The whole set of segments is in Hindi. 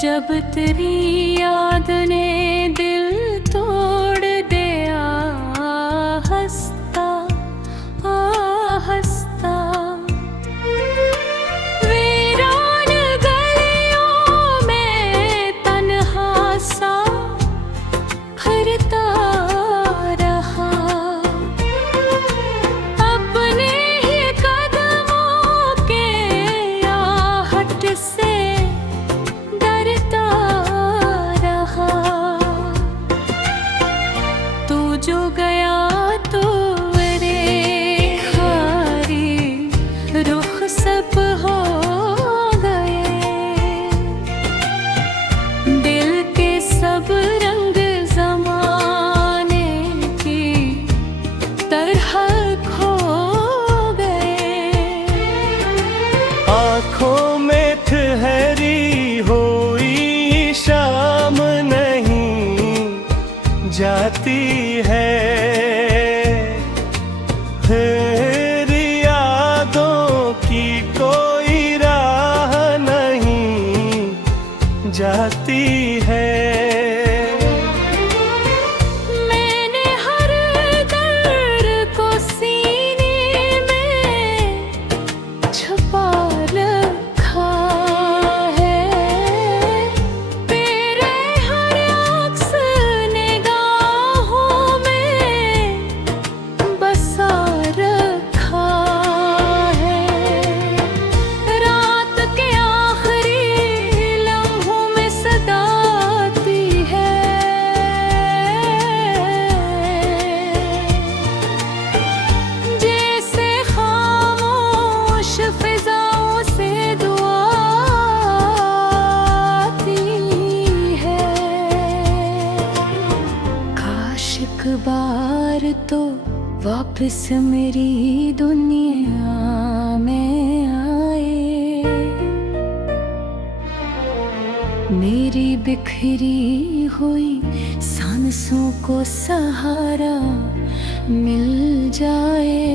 जब तेरी याद ने दिल तोड़ दिया, हंसता हंसता वीरान गलियों में तन्हा सा फिरता रहा, अपने ही कदमों के आहट से जो गया तो रे खारी रुख सब हो गए, दिल के सब रंग ज़माने की तरह खो गए। आँखों में ठहरी हुई शाम नहीं जाती है, फिर यादों की कोई राह नहीं जाती है। मैंने हर दर्द को सीने में छुपा रखा है, तेरे हर अक्स निगाहों में बसा रखा है। रात के आखिरी लम्हों में सताती है, जैसे खामोश फिजाओं से दुआ आती है। काश एक बार तो वापस मेरी दुनिया में आए, मेरी बिखरी हुई सांसों को सहारा मिल जाए।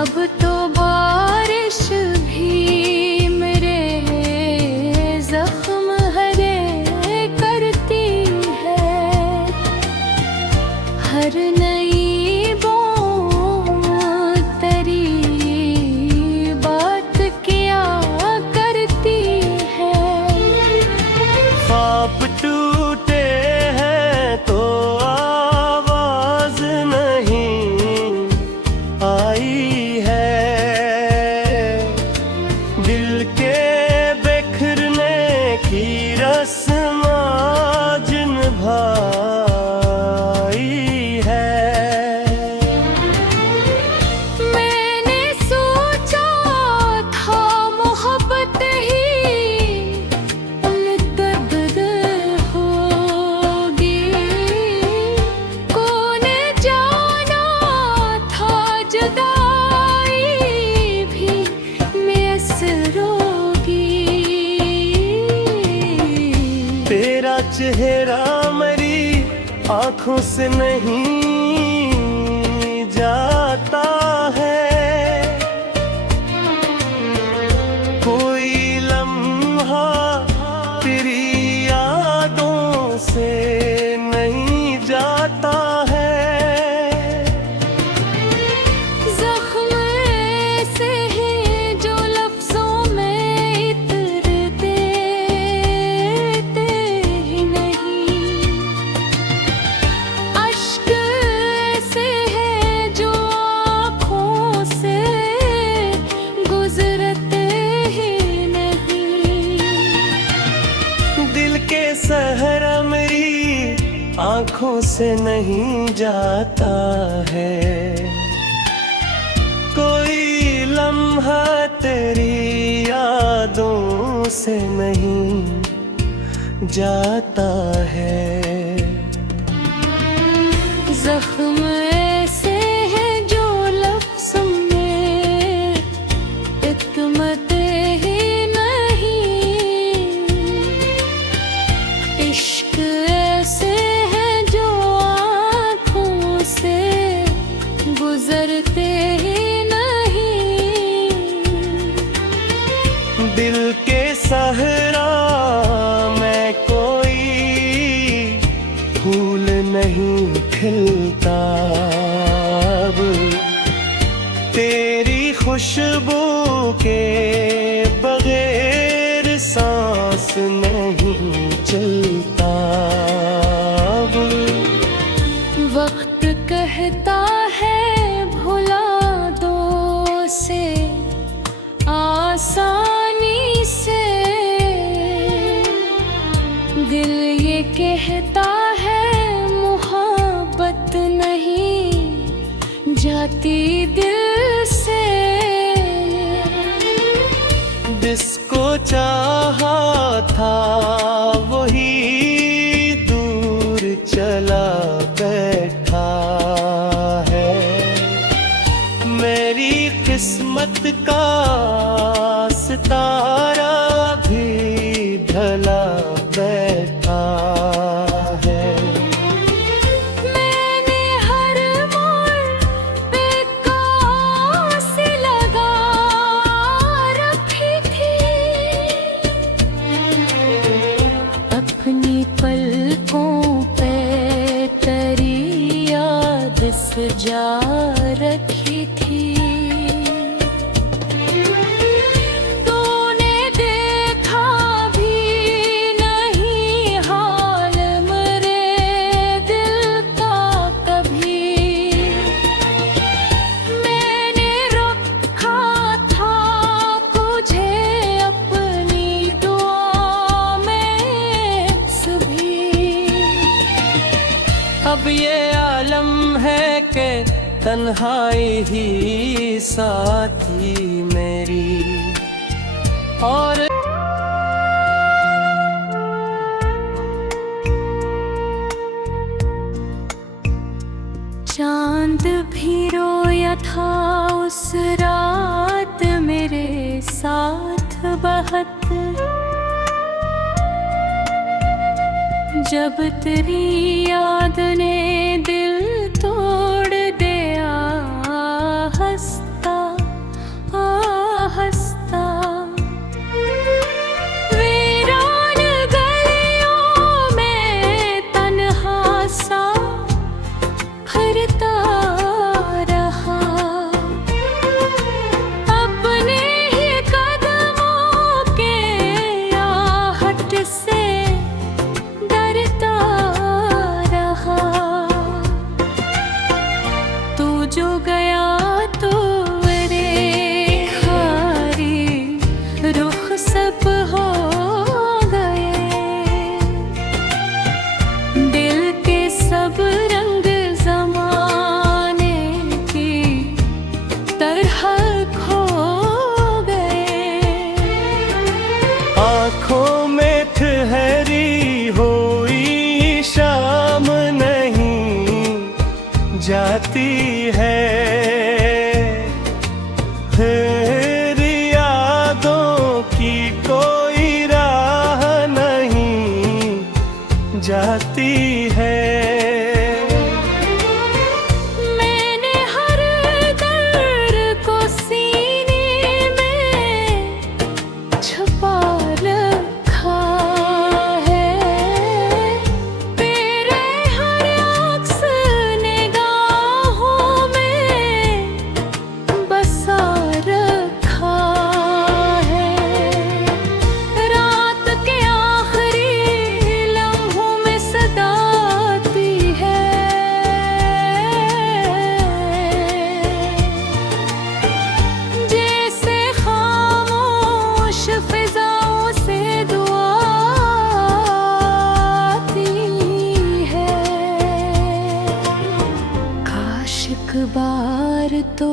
अब तो बारिश भी मेरे जख्म हरे करती है, हर नई बूंद तेरी बात किया करती है। ख्वाब टूटे हैं तो आवाज नहीं आई है, दिल के बिखरने की रस्म आज निभाई है। मैंने सोचा था मोहब्बत ही मुद्दत होगी, कौन जाना था जुदाई भी मैसर होगी। तेरा चेहरा मेरी आँखों से नहीं जाता है, कोई लम्हा तेरी यादों से नहीं जाता है। ज़ख्म ऐसे हैं जो लफ्ज़ों में इतरते ही नहीं, अश्क ऐसे हैं जो आँखों से गुज़रते ही नहीं। दिल के सहरा मेरी आँखों से नहीं जाता है, कोई लम्हा तेरी यादों से नहीं जाता है। ज़ख्म ऐसे हैं जो लफ्ज़ों में इतमते ही नहीं, इश्क ऐसे हैं जो आँखों से गुज़रते ही सहरा में कोई फूल नहीं खिलता अब, तेरी खुशबू के बगैर सांस नहीं चलता अब। वक्त कहता है भुला दो से आसानी से, दिल ये कहता है मोहब्बत नहीं जाती दिल से। जिसको चाहा था वही दूर चला बैठा है, मेरी किस्मत का सितारा भी ढला बैठा है। मैंने हर मोड़ पे कास लगा रखी थी, अपनी पलकों पे तेरी याद सजा रखी थी। तूने देखा भी नहीं हाल मेरे दिल का कभी, मैंने रखा था तुझे अपनी दुआ में सभी। अब ये आलम है कि तन्हाई ही साथी मेरी, और चांद भी रोया था उस रात मेरे साथ बहुत, जब तेरी याद ने दिल तोड़ दिया हंसता हंसता। वीरान गलियों में तन्हा सा फिरता रहा, अपने ही कदमों के आहट से डरता रहा। तू जो गया तो मेरे खारी रुख सब हो गए, दिल के सब रंग जमाने की तरह खो गए। आँखों में ठहरी हुई शाम नहीं जाती है, फिर यादों की कोई राह नहीं जाती है। मैंने हर दर्द को सीने में छुपा रखा है, तेरे हर अक्स निगाहों में बसा रखा है। रात के आखिरी लम्हों में सदाती है, जैसे खामोश फिजाओं से दुआ आती है। काश एक बार तो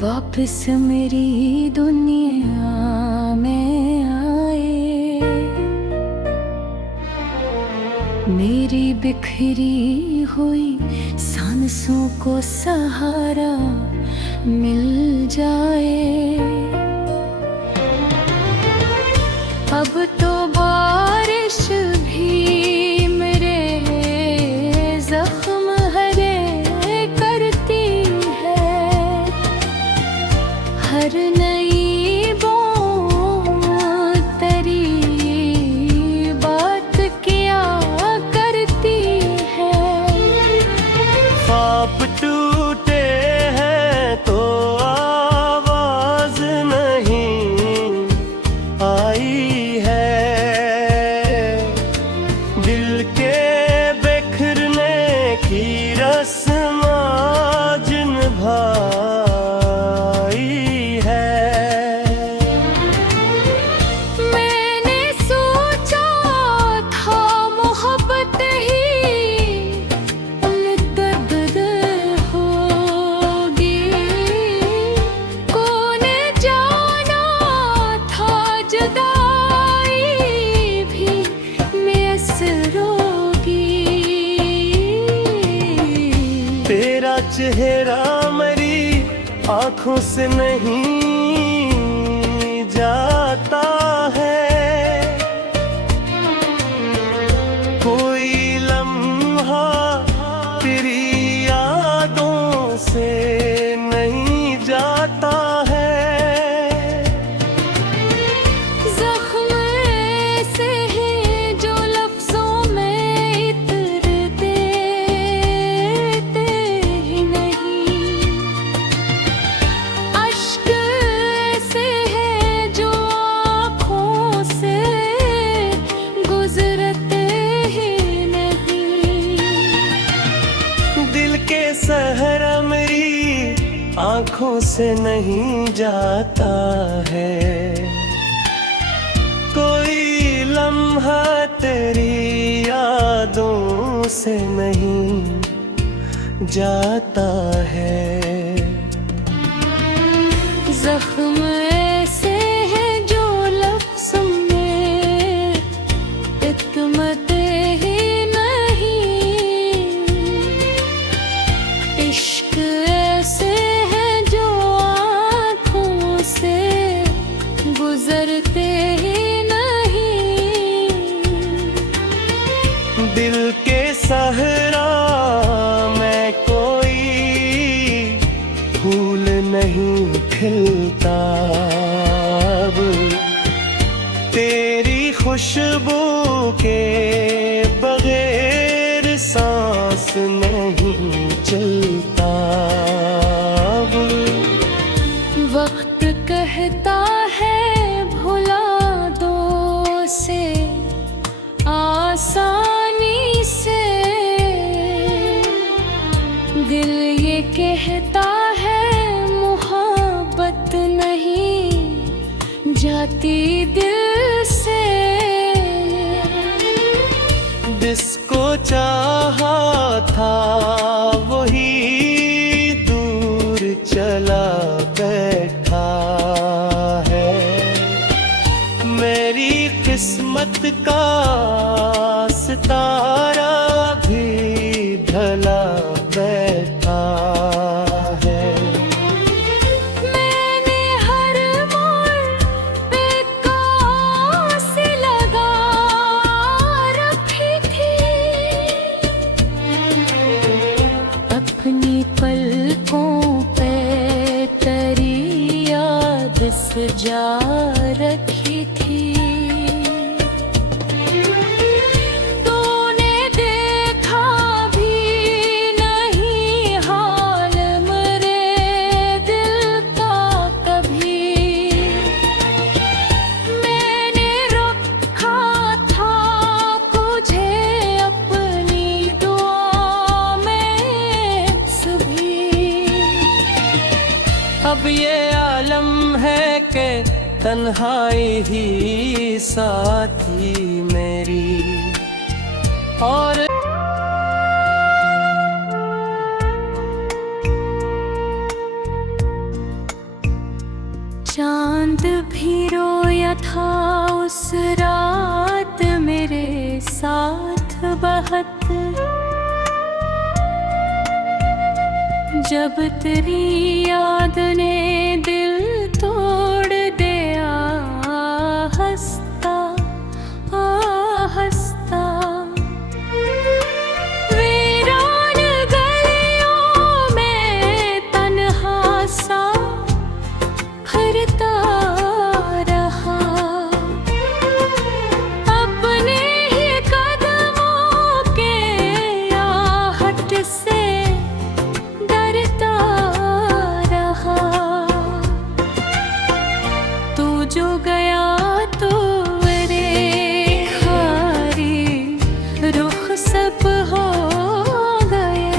वापस मेरी दुनिया में आए, मेरी बिखरी हुई सांसों को सहारा मिल जाए। अब तो बारिश भी मेरे जख्म हरे करती है, हर नई बूंद तेरी चेहरा मेरी आंखों से नहीं जाता है। कोई लम्हा तेरी यादों से नहीं जाता है। जख्म ऐसे हैं जो लफ्जों में इतरते ही नहीं। अश्क ऐसे हैं जो आँखों से गुजरते ही नहीं। दिल के सहरा मेरी आंखों से नहीं जाता है। कोई लम्हा तेरी यादों से नहीं जाता है। जख्म ऐसे हैं जो लफ्ज़ों में इतमते ही नहीं। इश्क ऐसे हैं जो आँखों से गुजरते ही नहीं। दिल के सहरा में कोई फूल नहीं खिलता अब। तेरी खुशबू के बगैर सांस नहीं चलता अब। वक्त कहता है भुला दो से आसानी से। दिल ये कहता है मोहब्बत नहीं जाती दिल से। जिसको चाहा था वही दूर चला बैठा है। मेरी किस्मत का सितारा भी ढला बैठा है। मैंने हर मोड़ पे कास लगा रखी थी। अपनी पलकों पे तेरी याद सजा रखी थी। तूने देखा भी नहीं हाल मेरे दिल का कभी। मैंने रखा था तुझे अपनी दुआ में सभी। अब ये आलम है कि तन्हाई ही साथी मेरी। और चांद भी रोया था उस रात मेरे साथ बहुत। जब तेरी याद ने दिल तोड़ दिया हंसता हंसता। वीरान गलियों में तन्हा सा फिरता रहा। अपने ही कदमों के आहट से डरता रहा। तू जो गया तो मेरे खारी रुख सब हो गए।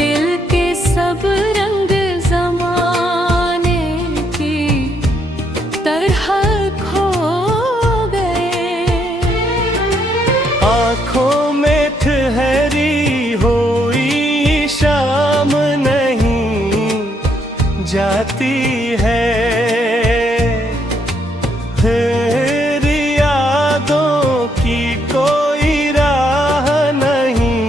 दिल के सब रंग जमाने की तरह खो गए। आँखों में ठहरी हुई शाम नहीं जाती है। तेरी यादों की कोई राह नहीं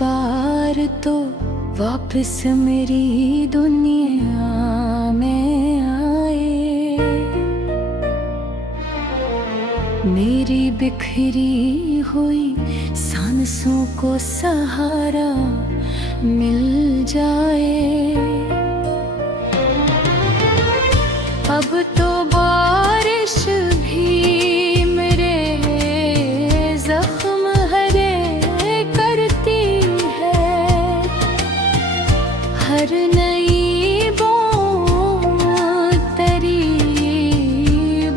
बार तो वापस मेरी दुनिया में आए, मेरी बिखरी हुई सांसों को सहारा मिल जाए। अब तो बारिश भी मेरे जख्म हरे करती है, हर नई बूंद तेरी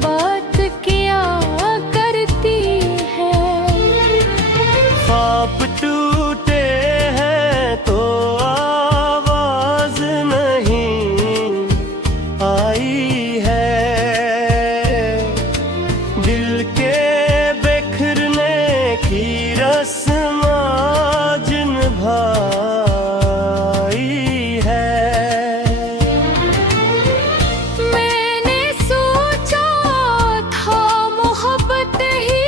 बात किया करती है। ख्वाब टूटे हैं तो आवाज नहीं आई है, दिल के बिखरने की रस्म आज निभाई है। मैंने सोचा था मोहब्बत ही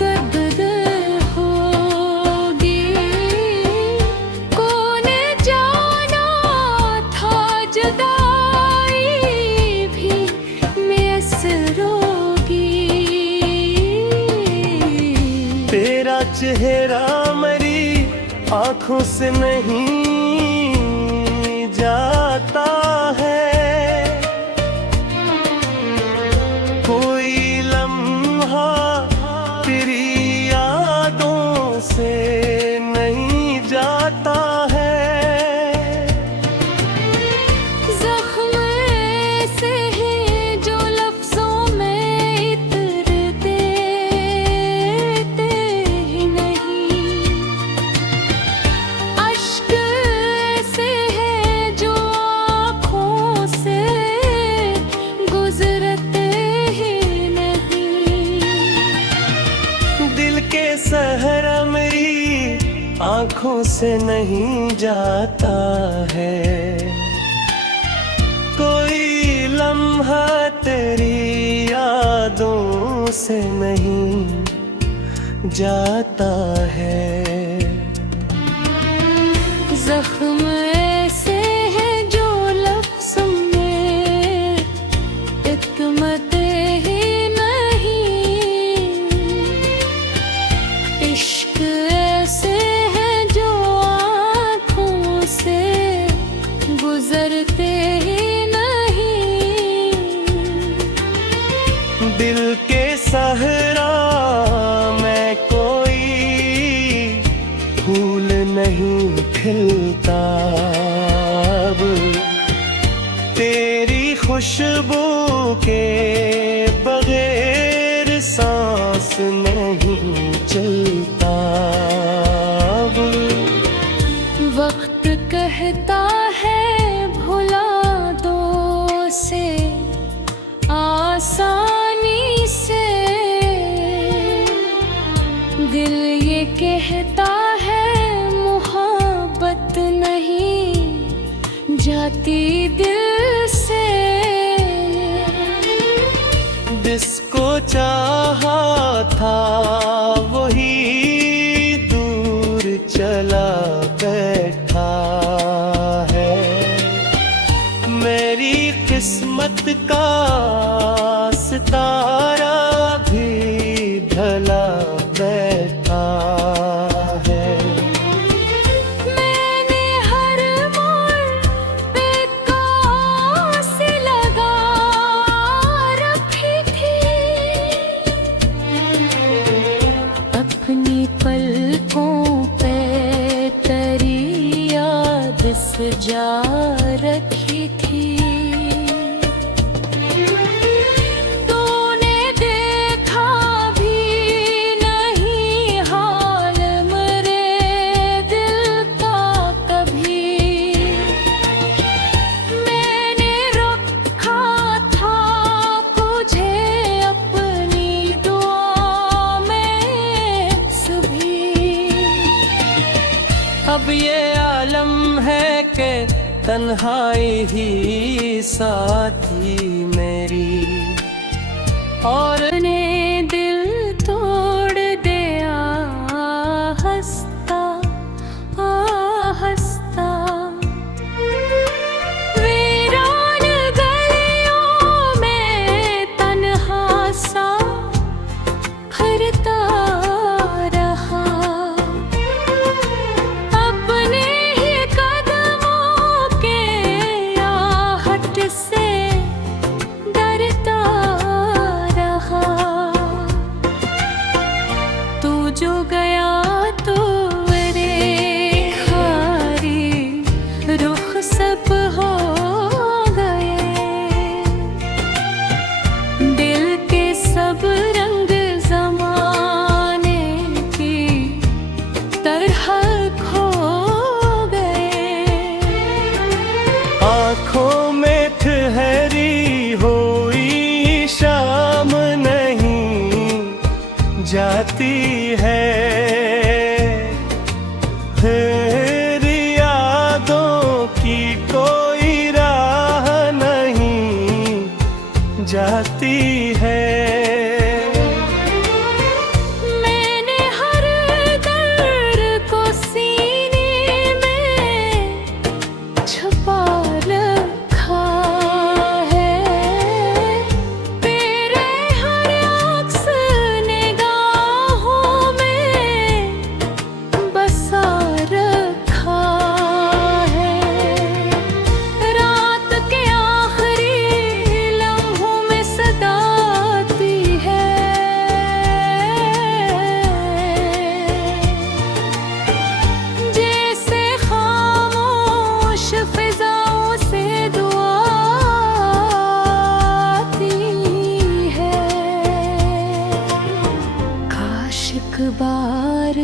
दर्द होगी, कौन जाना था जुदाई भी मैसर होगी। तेरा चेहरा मेरी आंखों से नहीं जाता है, कोई लम्हा तेरी यादों से नहीं जाता है। जख्म ऐसे हैं जो लफ्जों में इतरते ही नहीं, अश्क ऐसे हैं जो आँखों से गुजरते ही नहीं। दिल के सहरा मेरी आंखों से नहीं जाता है, कोई लम्हा तेरी यादों से नहीं जाता है। जख्म ऐसे हैं जो लफ्ज़ में इतमते ही नहीं, इश्क ऐसे हैं जो आँखों से गुजरते ही नहीं। दिल के सहरा में कोई फूल नहीं खिलता, अब तेरी खुशबू के बगैर सांस नहीं चलता। अब वक्त कहता है भुला दो से आसानी से, दिल ये कहता है मोहब्बत नहीं जाती दिल से। जिसको चाहा था वही दूर चला बैठा है, मेरी किस्मत का सितारा भी ढला बैठा है। मैंने हर मोड़ पे कांस लगा रखी थी, अपनी पलकों पे तेरी याद सजा रखी थी। तूने देखा भी नहीं हाल मेरे दिल का कभी, मैंने रखा था तुझे अपनी दुआ में सभी। अब ये आलम है कि तन्हाई ही साथी मेरी, और ने दिल तोड़ दिया हंस जो गया तो रे खारी रुख सब हो गए, दिल के सब रंग जमाने की तरह खो गए। आँखों में ठहरी हुई शाम नहीं जाती है, फिर यादों की कोई राह नहीं जाती है। मैंने हर दर्द को सीने में छुपा रखा है, तेरे हर अक्स निगाहों में बसा रखा है। रात के आखिरी लम्हों में सदा आती है, जैसे खामोश फिजाओं से दुआ आती है। काश एक बार